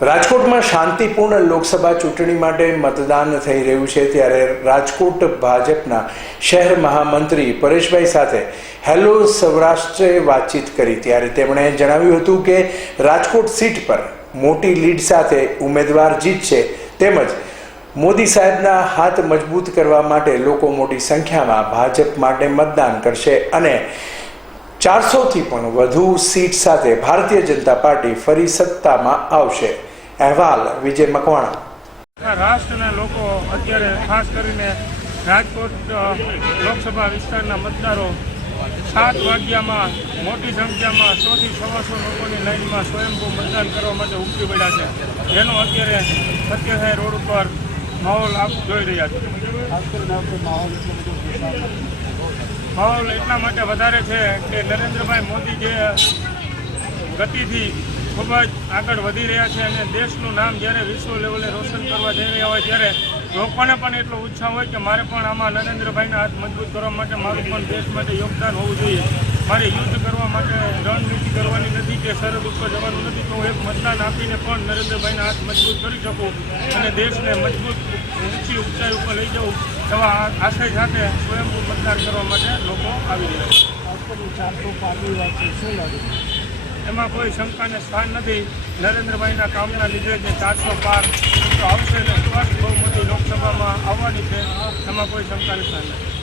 રાજકોટમાં શાંતિપૂર્ણ લોકસભા ચૂંટણી માટે મતદાન થઈ રહ્યું છે ત્યારે રાજકોટ ભાજપના શહેર મહામંત્રી પરેશભાઈ સાથે હેલો સૌરાષ્ટ્રે વાતચીત કરી. ત્યારે તેમણે જણાવ્યું હતું કે રાજકોટ સીટ પર મોટી લીડ સાથે ઉમેદવાર જીતશે તેમજ મોદી સાહેબના હાથ મજબૂત કરવા માટે લોકો મોટી સંખ્યામાં ભાજપ માટે મતદાન કરશે અને ચારસોથી પણ વધુ સીટ સાથે ભારતીય જનતા પાર્ટી ફરી સત્તામાં આવશે. અહેવાલ વિજય મકવાણા. રાષ્ટ્રના લોકો અત્યારે ખાસ કરીને રાજકોટ લોકસભા વિસ્તારના મતદારો સાત વાગ્યામાં મોટી સંખ્યામાં સોથી સવાસો લોકોની લાઈનમાં સ્વયંભૂ મતદાન કરવા માટે ઉમટી પડ્યા છે. જેનો અત્યારે સત્યસાઈ રોડ ઉપર માહોલ આપ જોઈ રહ્યા છો. માહોલ એટલા માટે વધારે છે કે નરેન્દ્રભાઈ મોદી જે ગતિથી ખૂબ જ આગળ વધી રહ્યા છે અને દેશનું નામ જ્યારે વિશ્વ લેવલે રોશન કરવા જઈ રહ્યા હોય ત્યારે લોકોને પણ એટલો ઉત્સાહ હોય કે મારે પણ આમાં નરેન્દ્રભાઈના હાથ મજબૂત કરવા માટે મારું પણ દેશ માટે યોગદાન હોવું જોઈએ. મારે યુદ્ધ કરવા માટે રણનીતિ કરવાની નથી કે સરહદ ઉપર જવાનું નથી, તો એક મતદાન આપીને પણ નરેન્દ્રભાઈના હાથ મજબૂત કરી શકું અને દેશને મજબૂત ઊંચી ઊંચાઈ ઉપર લઈ જવું એવા આશય સાથે સ્વયંભૂ મતદાન કરવા માટે લોકો આવી રહ્યા છે. એમાં કોઈ શંકાને સ્થાન નથી. નરેન્દ્રભાઈના કામના લીધે જે ચારસો પાર આવશે અને સ્પષ્ટ બહુમતી લોકસભામાં આવવાની છે, એમાં કોઈ શંકાને સ્થાન નથી.